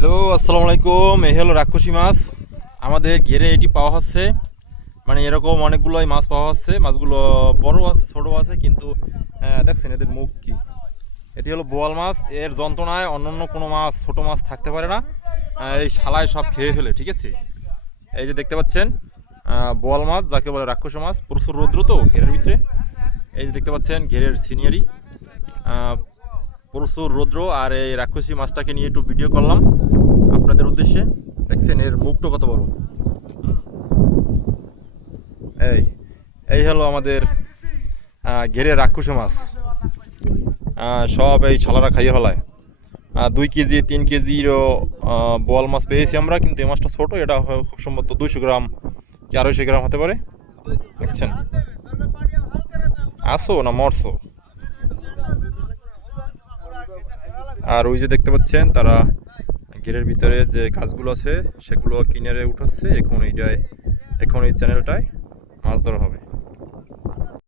Hello, আসসালামু আলাইকুম। এই হলো রাক্ষসী মাছ। আমাদের ঘেরে এটি পাওয়া হচ্ছে, মানে এরকম অনেকগুলোই মাছ পাওয়া হচ্ছে। মাছগুলো বড় আছে, ছোটো আছে, কিন্তু দেখছেন এদের মুখ কি। এটি হলো বোয়াল মাছ। এর যন্ত্রণায় অন্যান্য কোনো মাছ, ছোটো মাছ থাকতে পারে না। এই শালায় সব খেয়ে ফেলে, ঠিক আছে। এই যে দেখতে পাচ্ছেন বোয়াল মাছ, যাকে বলে রাক্ষসী মাছ। প্রচুর রৌদ্র তো ঘেরের ভিতরে। এই যে দেখতে পাচ্ছেন ঘেরের সিনিয়রি, প্রচুর রৌদ্র। আর এই রাক্ষসী মাছটাকে নিয়ে একটু ভিডিও করলাম আপনাদের উদ্দেশ্যে। দেখছেন এর মুখটা কত বড়। এই এই হলো আমাদের ঘেরে রাক্ষসী মাছ। সব এই ছালারা খাইয়ে ফেলায়। 2 কেজি 3 কেজিরও বোয়াল মাছ পেয়েছি আমরা, কিন্তু এই মাছটা ছোটো। এটা খুব সম্ভবত 200 গ্রাম কি 250 গ্রাম হতে পারে। দেখছেন আসো না মরছো। আর ওই যে দেখতে পাচ্ছেন তারা ঘেরের ভিতরে যে গাছগুলো আছে সেগুলো কিনারে উঠাচ্ছে। এখন এই চ্যানেলটায় মাছ ধরা হবে।